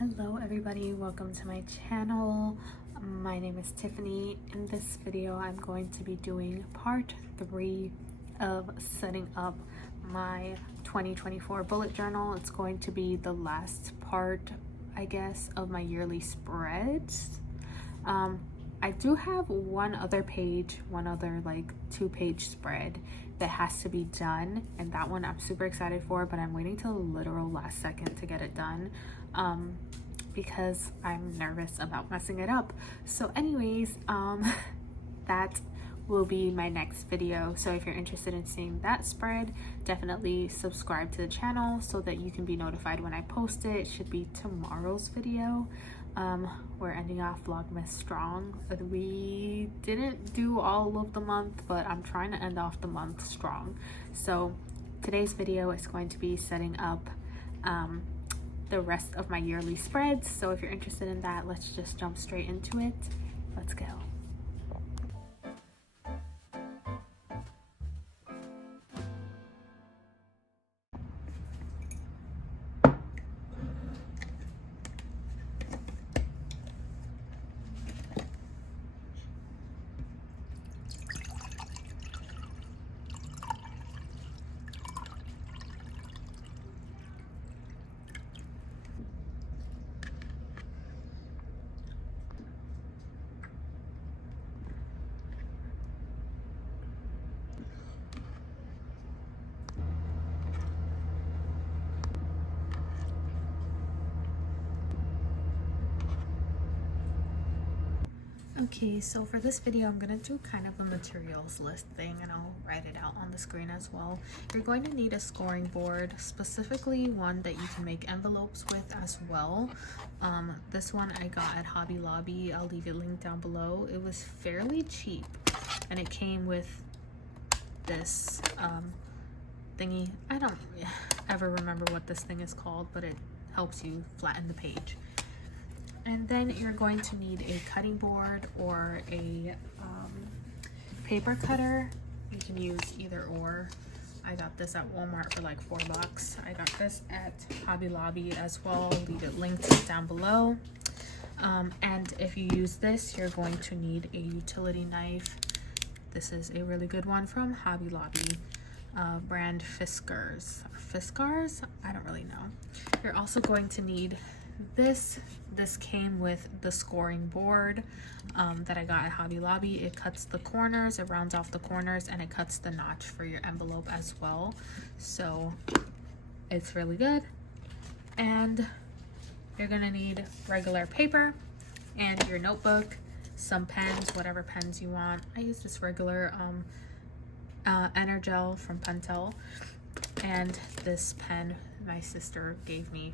Hello everybody, welcome to my channel. My name is Tiffany. In this video I'm going to be doing part 3 of setting up my 2024 bullet journal. It's going to be the last part, I guess, of my yearly spreads. I do have one other like 2-page spread that has to be done, and that one I'm super excited for, but I'm waiting till the literal last second to get it done because I'm nervous about messing it up. So anyways, that will be my next video. So if you're interested in seeing that spread, definitely subscribe to the channel so that you can be notified when I post it. It should be tomorrow's video. We're ending off Vlogmas strong. We didn't do all of the month, but I'm trying to end off the month strong. So today's video is going to be setting up the rest of my yearly spreads. So if you're interested in that, let's just jump straight into it. Let's go. Okay, so for this video, I'm gonna do kind of a materials list thing, and I'll write it out on the screen as well. You're going to need a scoring board, specifically one that you can make envelopes with as well. This one I got at Hobby Lobby. I'll leave it linked down below. It was fairly cheap, and it came with this thingy. I don't ever remember what this thing is called, but it helps you flatten the page. And then you're going to need a cutting board or a paper cutter. You can use either or. I got this at Walmart for like $4. I got this at Hobby Lobby as well. I'll leave it linked down below. And if you use this, you're going to need a utility knife. This is a really good one from Hobby Lobby. Brand Fiskars. Fiskars? I don't really know. You're also going to need this came with the scoring board that I got at Hobby Lobby. It cuts the corners, it rounds off the corners, and it cuts the notch for your envelope as well. So it's really good. And you're gonna need regular paper and your notebook, some pens, whatever pens you want. I use this regular Energel from Pentel, and this pen my sister gave me,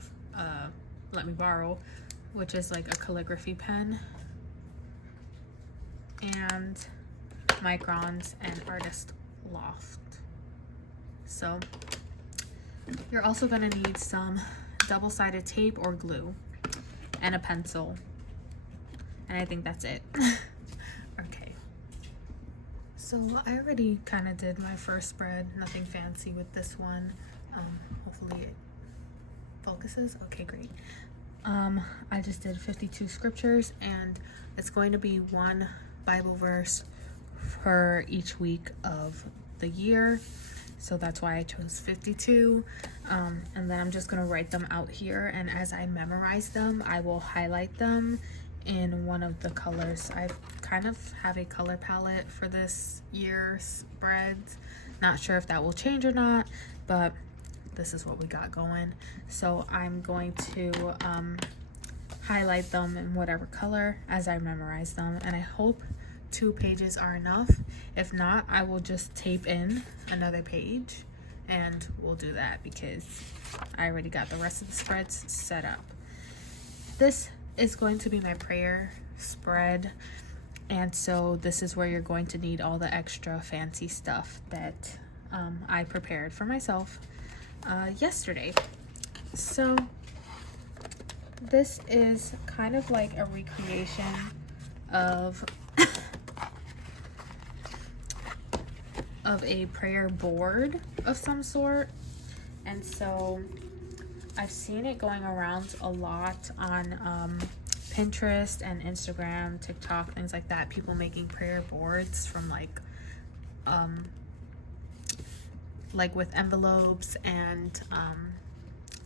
let me borrow, which is like a calligraphy pen, and microns and artist loft. So you're also going to need some double-sided tape or glue and a pencil, and I think that's it. Okay, so I already kind of did my first spread, nothing fancy with this one. Hopefully it focuses. Okay, great. I just did 52 scriptures, and it's going to be one Bible verse for each week of the year, so that's why I chose 52. And then I'm just going to write them out here, and as I memorize them, I will highlight them in one of the colors. I kind of have a color palette for this year's spreads. Not sure if that will change or not, but this is what we got going. So I'm going to highlight them in whatever color as I memorize them, and I hope 2 pages are enough. If not, I will just tape in another page, and we'll do that because I already got the rest of the spreads set up. This is going to be my prayer spread, and so this is where you're going to need all the extra fancy stuff that I prepared for myself yesterday. So this is kind of like a recreation of a prayer board of some sort, and so I've seen it going around a lot on Pinterest and Instagram, TikTok, things like that. People making prayer boards from like with envelopes and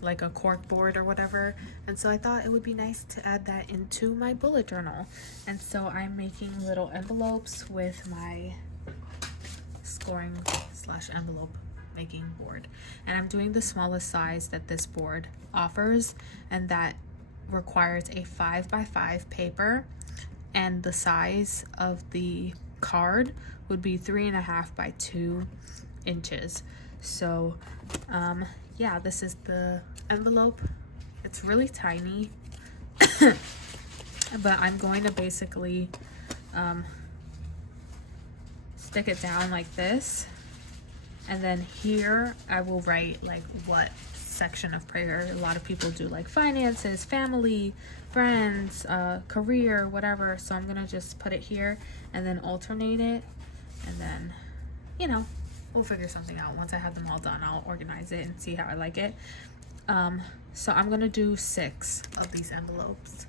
like a cork board or whatever. And so I thought it would be nice to add that into my bullet journal. And so I'm making little envelopes with my scoring / envelope making board, and I'm doing the smallest size that this board offers, and that requires a 5x5 paper, and the size of the card would be 3.5 by 2 inches. So yeah, this is the envelope. It's really tiny but I'm going to basically stick it down like this, and then here I will write like what section of prayer. A lot of people do like finances, family, friends, career, whatever. So I'm gonna just put it here and then alternate it, and then, you know, we'll figure something out. Once I have them all done, I'll organize it and see how I like it. So I'm gonna do 6 of these envelopes.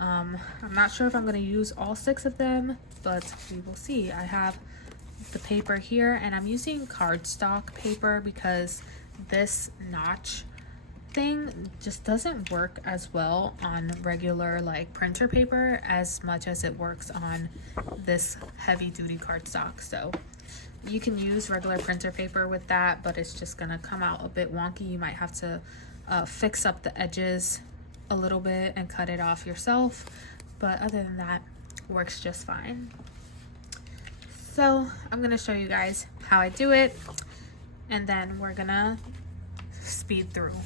I'm not sure if I'm gonna use all 6 of them, but we will see. I have the paper here, and I'm using cardstock paper because this notch thing just doesn't work as well on regular like printer paper as much as it works on this heavy duty cardstock. So you can use regular printer paper with that, but it's just gonna come out a bit wonky. You might have to fix up the edges a little bit and cut it off yourself, but other than that, works just fine. So I'm gonna show you guys how I do it, and then we're gonna speed through.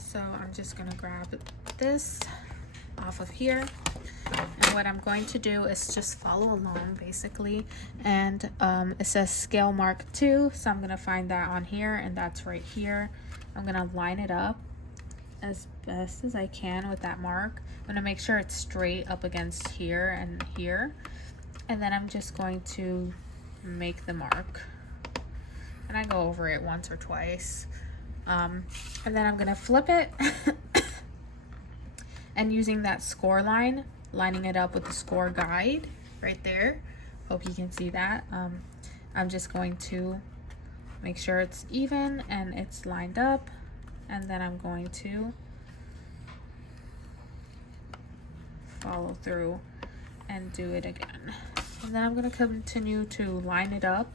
So I'm just gonna grab this off of here, and what I'm going to do is just follow along basically, and it says scale mark 2, so I'm gonna find that on here, and that's right here. I'm gonna line it up as best as I can with that mark. I'm gonna make sure it's straight up against here and here, and then I'm just going to make the mark, and I go over it once or twice, and then I'm gonna flip it and using that score line, lining it up with the score guide right there. Hope you can see that. I'm just going to make sure it's even and it's lined up, and then I'm going to follow through and do it again. And then I'm going to continue to line it up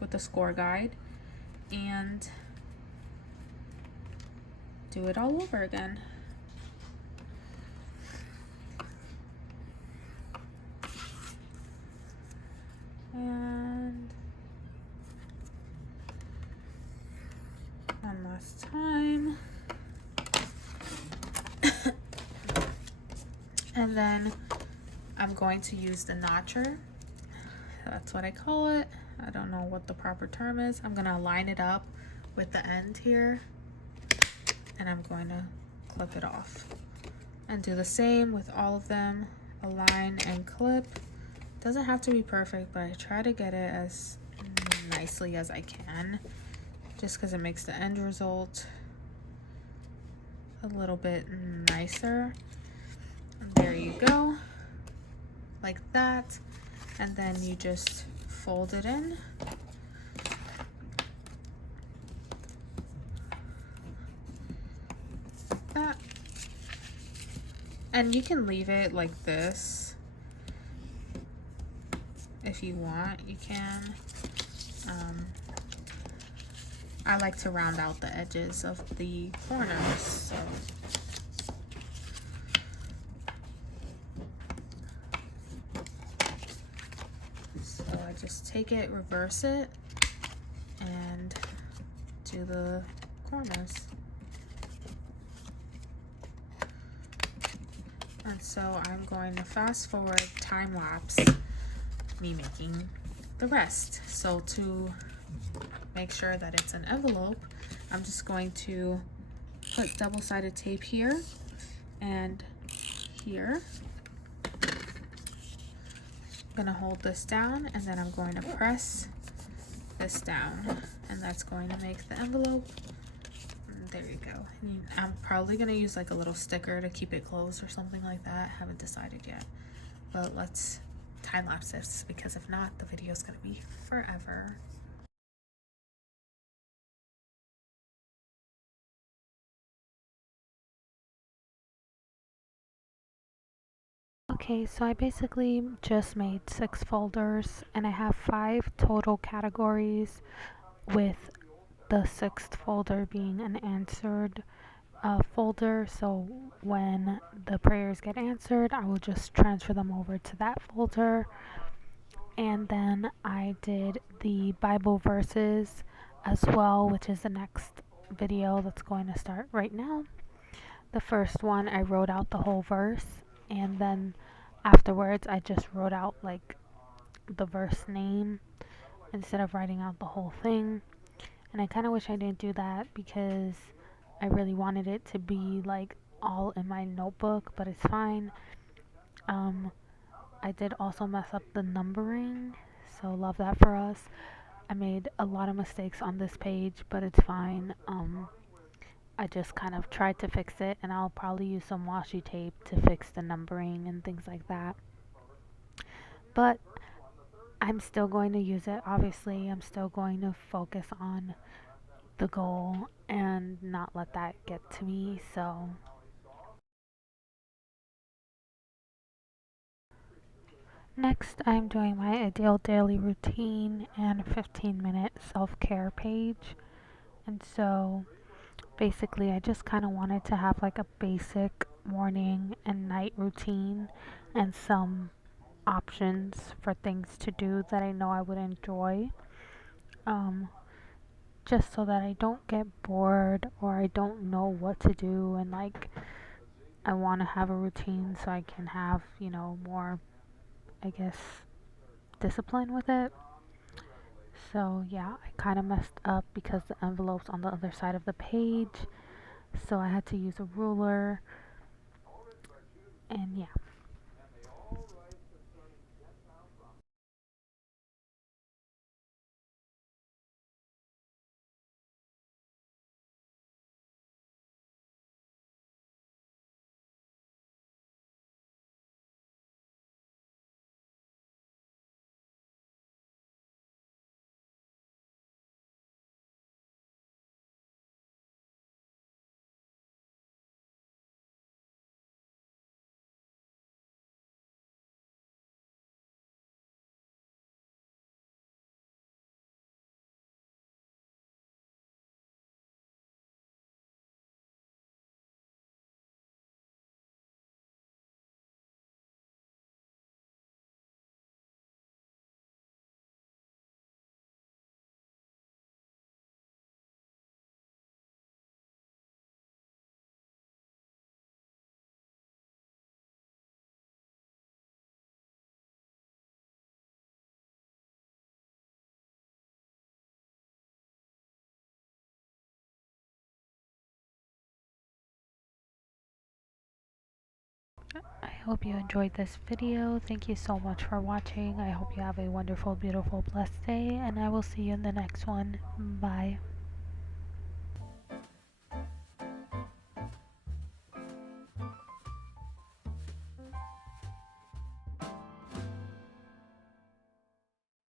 with the score guide and do it all over again. And one last time. And then I'm going to use the notcher. That's what I call it. I don't know what the proper term is. I'm gonna line it up with the end here, and I'm going to clip it off. And do the same with all of them. Align and clip. Doesn't have to be perfect, but I try to get it as nicely as I can, just because it makes the end result a little bit nicer. And there you go, like that. And then you just fold it in. Like that. And you can leave it like this if you want. You can. I like to round out the edges of the corners, so I just take it, reverse it, and do the corners. And so I'm going to fast forward, time lapse me making the rest. So to make sure that it's an envelope, I'm just going to put double-sided tape here and here. I'm gonna hold this down, and then I'm going to press this down, and that's going to make the envelope. There you go. I'm probably gonna use like a little sticker to keep it closed or something like that. Haven't decided yet, but let's time lapse this, because if not, the video is gonna be forever. Okay, so I basically just made 6 folders, and I have 5 total categories, with the 6th folder being an answered folder. So when the prayers get answered, I will just transfer them over to that folder. And then I did the Bible verses as well, which is the next video that's going to start right now. The first one, I wrote out the whole verse, and then afterwards I just wrote out like the verse name instead of writing out the whole thing. And I kind of wish I didn't do that, because I really wanted it to be like all in my notebook, but it's fine. I did also mess up the numbering, so love that for us. I made a lot of mistakes on this page, but it's fine. I just kind of tried to fix it, and I'll probably use some washi tape to fix the numbering and things like that. But I'm still going to use it, obviously. I'm still going to focus on the goal and not let that get to me. So next, I'm doing my ideal daily routine and 15-minute self-care page. And so basically, I just kind of wanted to have like a basic morning and night routine and some options for things to do that I know I would enjoy. Just so that I don't get bored or I don't know what to do, and like I want to have a routine so I can have, more, I guess, discipline with it. So yeah, I kind of messed up because the envelope's on the other side of the page, so I had to use a ruler, and yeah. I hope you enjoyed this video. Thank you so much for watching. I hope you have a wonderful, beautiful, blessed day, and I will see you in the next one. Bye.